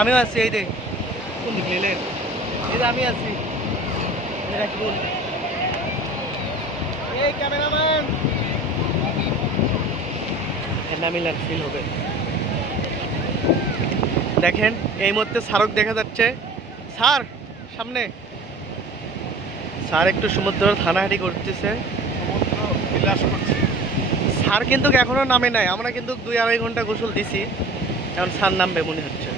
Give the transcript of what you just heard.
আমিও আছি এই যে কোন দিক নিলে এই যে আমি আছি এই ক্যামেরাম্যান মিলার ফিল হবে। দেখেন এই মুহূর্তে স্মারক দেখা যাচ্ছে। স্যার সামনে স্যার একটু সমুদ্র হানাহানি করতেছে, বিলাস করছে। স্যার কিন্তু এখনো নামে নাই। আমরা কিন্তু 2-2.5 ঘন্টা গোসল দিছি, এখন স্যার নামবে মনে হচ্ছে।